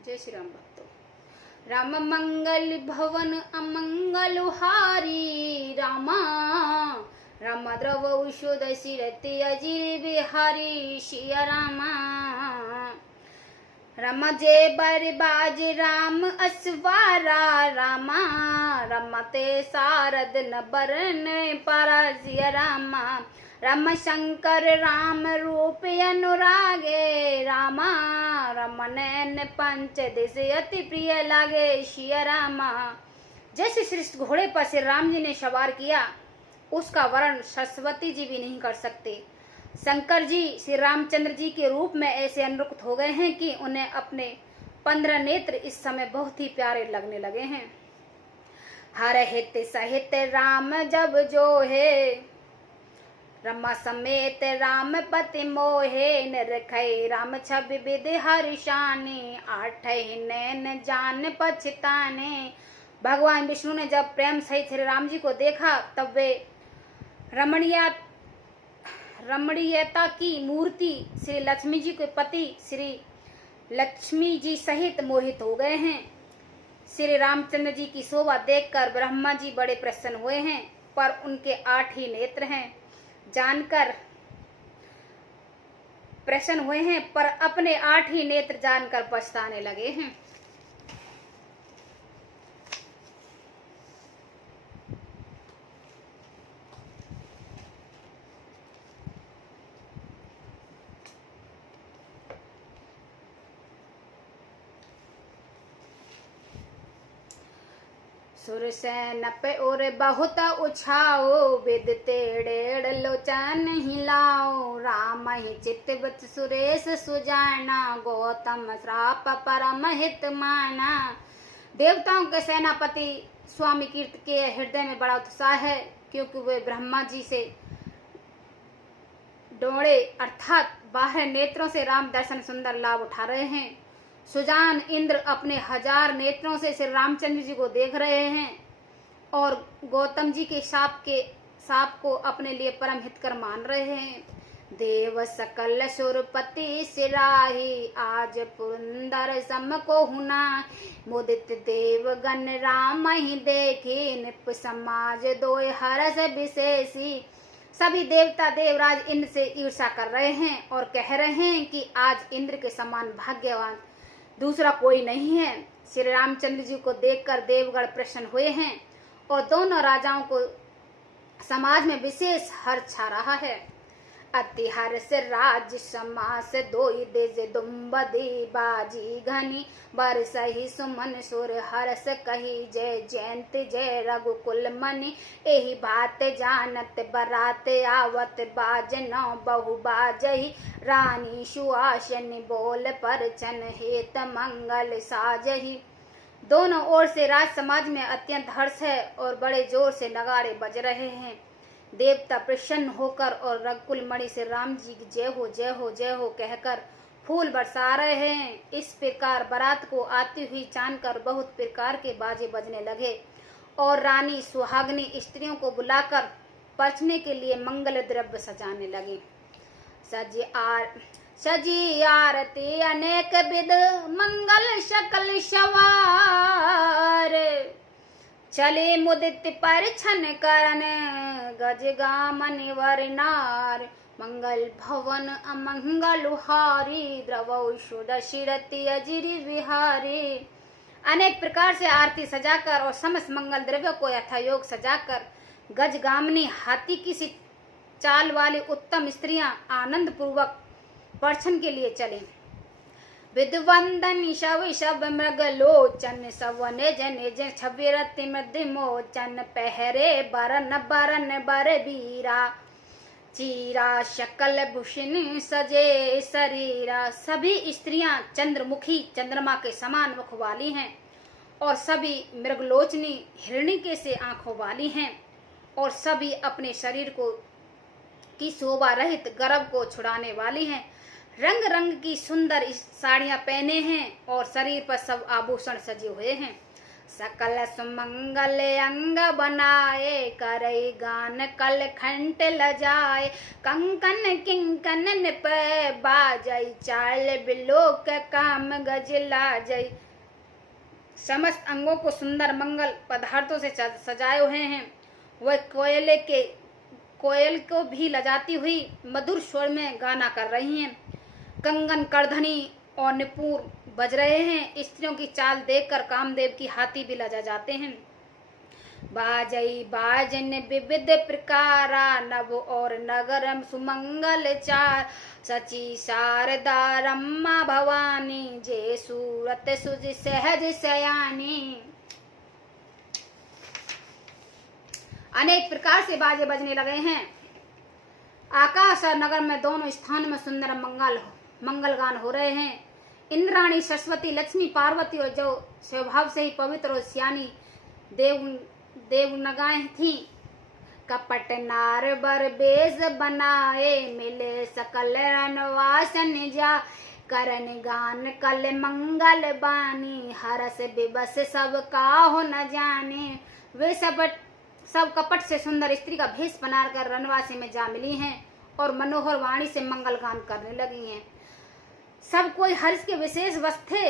जय श्री राम भक्तों। राम मंगल भवन अमंगल हारी रामा, राम द्रव औषध सिरति अजीर बिहारी शिया रामा। राम जे बर बाज राम असवारा रामा, रमते सारद न बरन परसिया रामा। राम शंकर राम रूप अनुरागे रामा, रमनैन पंच दिश अति प्रिय लागे शिया रामा। जैसे श्रेष्ठ घोड़े पर श्री राम जी ने सवार किया, उसका वर्णन सरस्वती जी भी नहीं कर सकते। शंकर जी श्री रामचंद्र जी के रूप में ऐसे अनुरक्त हो गए हैं कि उन्हें अपने 15 नेत्र इस समय बहुत ही प्यारे लगने लगे हैं। हर हित सहित राम जब जो है, रमा समेत राम पति मोहे। निरखै राम छवि विधि हर्षानी, आठ नैन जान पछताने। भगवान विष्णु ने जब प्रेम सहित श्री राम जी को देखा, तब वे रमणीयता की मूर्ति श्री लक्ष्मी जी के पति श्री लक्ष्मी जी सहित मोहित हो गए हैं। श्री रामचंद्र जी की शोभा देखकर ब्रह्मा जी बड़े प्रसन्न हुए हैं, पर उनके 8 ही नेत्र हैं जानकर प्रसन्न हुए हैं, पर अपने 8 ही नेत्र जानकर पछताने लगे हैं। सुरसैन पे और बहुत उछाओ, विद तेड़ेड़ लोचन हिलाओ। राम ही चित्तवत सुरेश सुजाना, गौतम श्राप परम हित माना। देवताओं के सेनापति स्वामी कीर्त के हृदय में बड़ा उत्साह है, क्योंकि वे ब्रह्मा जी से डोड़े अर्थात बाह्य नेत्रों से राम दर्शन सुंदर लाभ उठा रहे हैं। सुजान इंद्र अपने 1000 नेत्रों से श्री रामचंद्र जी को देख रहे हैं और गौतम जी के साप को अपने लिए परम हितकर मान रहे हैं। देव सकल सुरपति सिराही, आज पुरंदर सम को हुना। मुदित देव गण राम ही देखी, निप समाज दोय हरस विशेषी। सभी देवता देवराज इंद्र से ईर्षा कर रहे हैं और कह रहे हैं कि आज इंद्र के समान भाग्यवान दूसरा कोई नहीं है। श्री रामचंद्र जी को देखकर देवगण प्रसन्न हुए हैं और दोनों राजाओं को समाज में विशेष हर्ष छा रहा है। अति हर्ष राज समास दोई देज दुम्बदी, बाजी घनी बरसहि सुमन सुर हर्ष कही। जय जयंत जय रघुकुल मनि, एही बात जानत बरात आवत। बाज नौ बहु बाजहि, रानी सुआसन बोल परचन हेत मंगल साजहि। दोनों ओर से राज समाज में अत्यंत हर्ष है और बड़े जोर से नगाड़े बज रहे हैं। देवता प्रसन्न होकर और रघुकुल मणि से राम जी की जय हो जय हो जय हो कहकर फूल बरसा रहे हैं। इस प्रकार बारात को आती हुई जानकर बहुत प्रकार के बाजे बजने लगे और रानी सुहागनी स्त्रियों को बुलाकर परछने के लिए मंगल द्रव्य सजाने लगे। सजी आरती अनेक विध, मंगल शकल सवार। चले मुदित परछन करन, गज गामन वरनार। मंगल भवन अमंगल हारी, द्रवौषध शिरति अजिरि विहारी। अनेक प्रकार से आरती सजाकर और समस्त मंगल द्रव्यों को यथायोग सजाकर गजगामनी हाथी की सी चाल वाली उत्तम स्त्रियां आनंद पूर्वक परछन के लिए चले। विद्वंदन शव मृग लोचन, सवन जन छविरति मध्य मोचन। पहरे बरन बरन बर बीरा, चीरा शकल भूषण सजे शरीरा। सभी स्त्रियां चंद्रमुखी चंद्रमा के समान मुख वाली हैं और सभी मृगलोचनी हिरणी के से आंखों वाली हैं और सभी अपने शरीर को की शोभा रहित गर्भ को छुड़ाने वाली हैं। रंग रंग की सुंदर साड़ियां पहने हैं और शरीर पर सब आभूषण सजे हुए हैं। सकल सुमंगल अंग बनाए, करई गान कल खंट लजाए, कंकन किंकन निप बाजई, चाल बिलोक काम गज लाजई। समस्त अंगों को सुंदर मंगल पदार्थों से सजाए हुए हैं। वह कोयल को भी लजाती हुई मधुर स्वर में गाना कर रही हैं। कंगन करधनी और निपुर बज रहे हैं। स्त्रियों की चाल देखकर कामदेव की हाथी भी लजा जाते हैं। बाजई बाजन विविध प्रकारा, नभ और नगर सुमंगल चार, सची शारदा रम्मा भवानी, जे सूरत सुज सहज सयानी। अनेक प्रकार से बाजे बजने लगे हैं। आकाश और नगर में दोनों स्थानों में सुंदर मंगल गान हो रहे हैं। इंद्राणी, सरस्वती, लक्ष्मी, पार्वती और जो स्वभाव से ही पवित्र और सियानी देवनगाएं थी, कपट नार बर बेज बनाए, मिले सकल रनवासन जा, करन गान कल मंगल बानी, हरस विबस सब काहो न जाने। वे सब कपट से सुंदर स्त्री का भेष बनाकर रनवासी में जा मिली हैं और मनोहर वाणी से मंगल गान करने लगी हैं। सब कोई हर्ष के विशेष वश थे,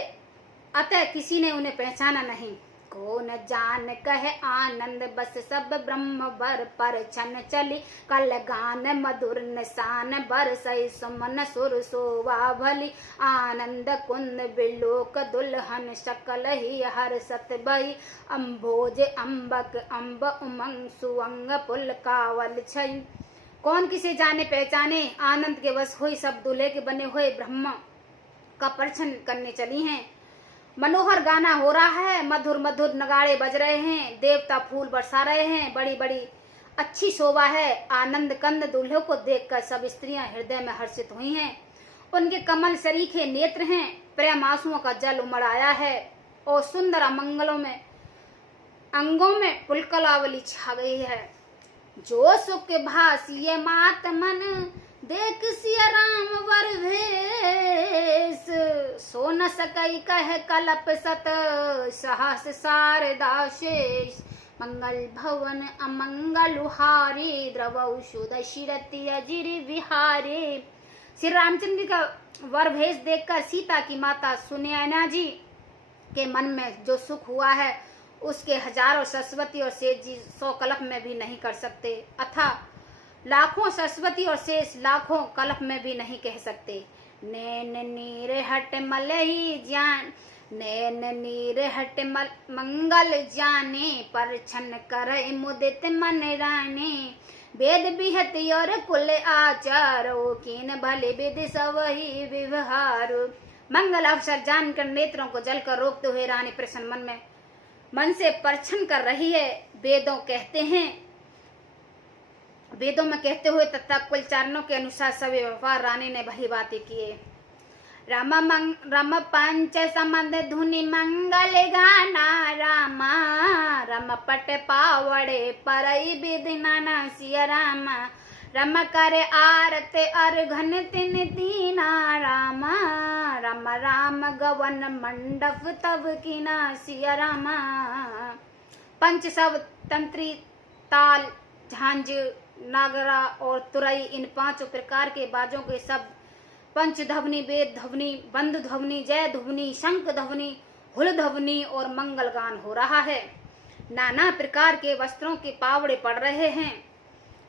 अतः किसी ने उन्हें पहचाना नहीं। को न जान कहे आनंद बस सब ब्रह्म बर पर छन चली, कल गान मधुर निशान बर सही सुमन सुर शोभा भली, आनंद कुंद बिलोक दुल्हन सकल ही हर सत बही, अम्भोज अम्बक अम्ब उमंग सुअंग पुल कावल छई। कौन किसे जाने पहचाने, आनंद के वश हुई सब दूल्हे के बने हुए ब्रह्म का परिछन करने चली हैं। मनोहर गाना हो रहा है, मधुर मधुर नगाड़े बज रहे हैं, देवता फूल बरसा रहे हैं, बड़ी बड़ी अच्छी शोभा है। आनंद कंद दूल्हों को देखकर सब स्त्रियां हृदय में हर्षित हुई हैं। उनके कमल सरीखे नेत्र हैं, प्रेम आंसुओं का जल उमड़ आया है और सुंदर अमंगलों में अंगों में पुलकलावली छा गई है। जो सुख भासिये मात मन, देख सिया राम वर भेष, सो न सकई कह कलप सत, सहस शारदा शेष, मंगल भवन अमंगल हारी, द्रवौ दशरथि अजिर विहारे। श्री रामचंद्र का वर भेष देखकर सीता की माता सुनैना जी के मन में जो सुख हुआ है, उसके हजारों सरस्वती और शेष जी 100 कलप में भी नहीं कर सकते, अथा लाखों सरस्वती और शेष लाखों कलप में भी नहीं कह सकते। नैन नीर हट मल ही जान, नैन नीर हट मंगल जाने, पर छन कर मुदित मन राने, वेद बिहत और कुल आचारो, कीन भले विधि सवही व्यवहार। मंगल अवसर जानकर नेत्रों को जल कर रोकते हुए रानी प्रसन्न मन से परछन कर रही है। वेदों में कहते हुए तथा कुल चारणों के अनुसार सभी व्यवहार रानी ने भली बातें किए। रम पंच समद धुनि मंगल गाना, रामा रम पट पावड़े परई विधि नाना सिया रामा, रम करे आरत अर्घन तिन दीना, रामा रम राम गवन मंडप तब कीना सिया रामा। पंच सब तंत्री, ताल, झांझ, नागरा और तुरई, इन 5 प्रकार के बाजों के सब पंच ध्वनि, वेद ध्वनि, बंद ध्वनि, जय ध्वनि, शंख ध्वनि, हुल ध्वनि और मंगल गान हो रहा है। नाना प्रकार के वस्त्रों के पावड़े पड़ रहे हैं।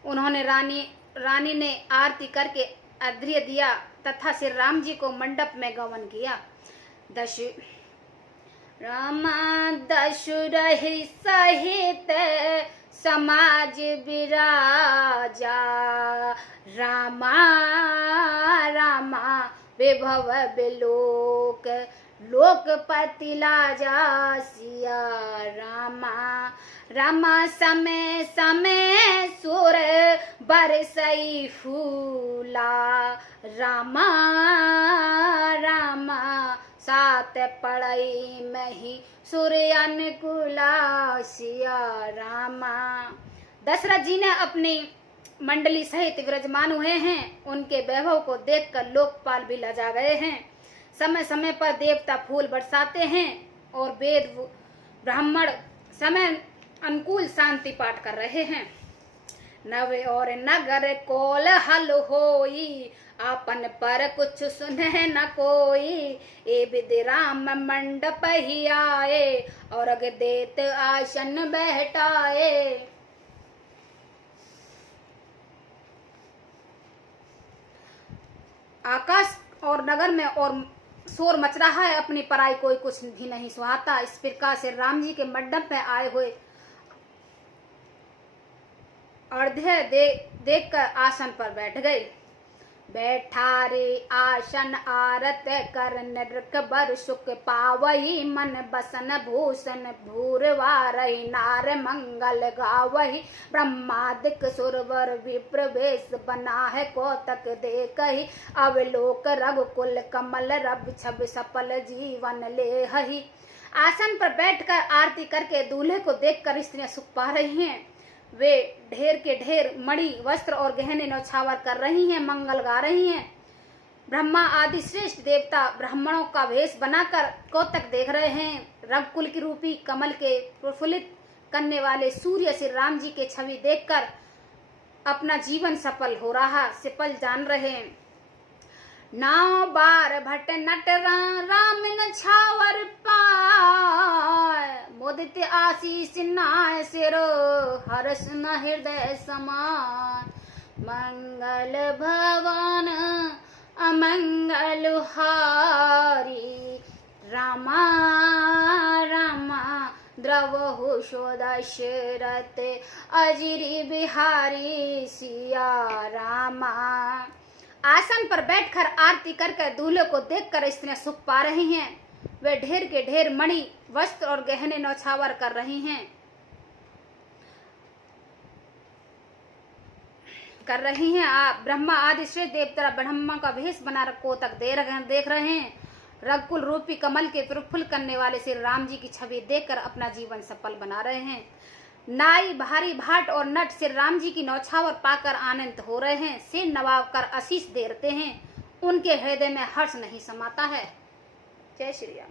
उन्होंने रानी ने आरती करके अर्घ्य दिया तथा श्री राम जी को मंडप में गमन किया। रामा दशरथि सहित समाज विराजा, रामा रामा विभव बिलोक, लोकपति लाजा सिया रामा, रामा समय समय सुर बरसई फूला, रामा रामा सात पड़ई में ही सूर्य अनुकूला सिया रामा। दशरथ जी ने अपनी मंडली सहित विराजमान हुए हैं। उनके वैभव को देखकर लोकपाल भी लजा गए हैं। समय समय पर देवता फूल बरसाते हैं और ब्राह्मण समय अनुकूल शांति पाठ कर रहे हैं। नवे और नगर कोलाहल होई, आपन पर कुछ सुने न कोई। ए विधि राम मंडप ही आए, और अग देत आसन बैठाए। आकाश और नगर में और शोर मच रहा है, अपनी पराई कोई कुछ भी नहीं सुहाता। इस प्रकार से राम जी के मंडप में आए हुए अर्ध्य देख कर आसन पर बैठ गए। बैठा रे आसन आरत कर, नरक बर सुख पावही। मन बसन भूषण भूरवारही, नार मंगल गावही। ब्रह्मादिक सुरवर विप्र वेश, बना है कौतक देखहि। अवलोक रघुकुल कमल, रवि छवि सफल जीवन लेहहि। आसन पर बैठकर आरती करके दूल्हे को देखकर स्त्रियां सुख पा रही हैं। वे ढेर के ढेर मणि वस्त्र और गहने न्यौछावर कर रही हैं, मंगल गा रही हैं। ब्रह्मा आदि श्रेष्ठ देवता ब्राह्मणों का वेश बनाकर कौतक देख रहे हैं। रघुकुल की रूपी कमल के प्रफुल्लित करने वाले सूर्य श्री राम जी के छवि देखकर अपना जीवन सफल हो रहा सफल जान रहे हैं। नाव बार भट नट राम न छावर पाय, मोदित आशीष नाय सिरो, हर्ष न हृदय समान। मंगल भवन अमंगल हारी, रामा रामा द्रवहु सो दशरथ, अजिरी बिहारी सिया रामा। आसन पर बैठकर आरती करके दूल्हे को देखकर स्त्रियां सुख पा रही हैं। वे ढेर के ढेर मणि वस्त्र और गहने न्यौछावर कर रही हैं ब्रह्मा आदि श्रेष्ठ देवता ब्रह्मा का भेष बना कौतक देख रहे हैं। रघुकुल रूपी कमल के प्रफुल्ल करने वाले श्री राम जी की छवि देखकर अपना जीवन सफल बना रहे हैं। नाई भारी भाट और नट श्री राम जी की नौछावर पाकर आनंदित हो रहे हैं। सिर नवाब कर आशीष देते हैं, उनके हृदय में हर्ष नहीं समाता है। जय श्री राम।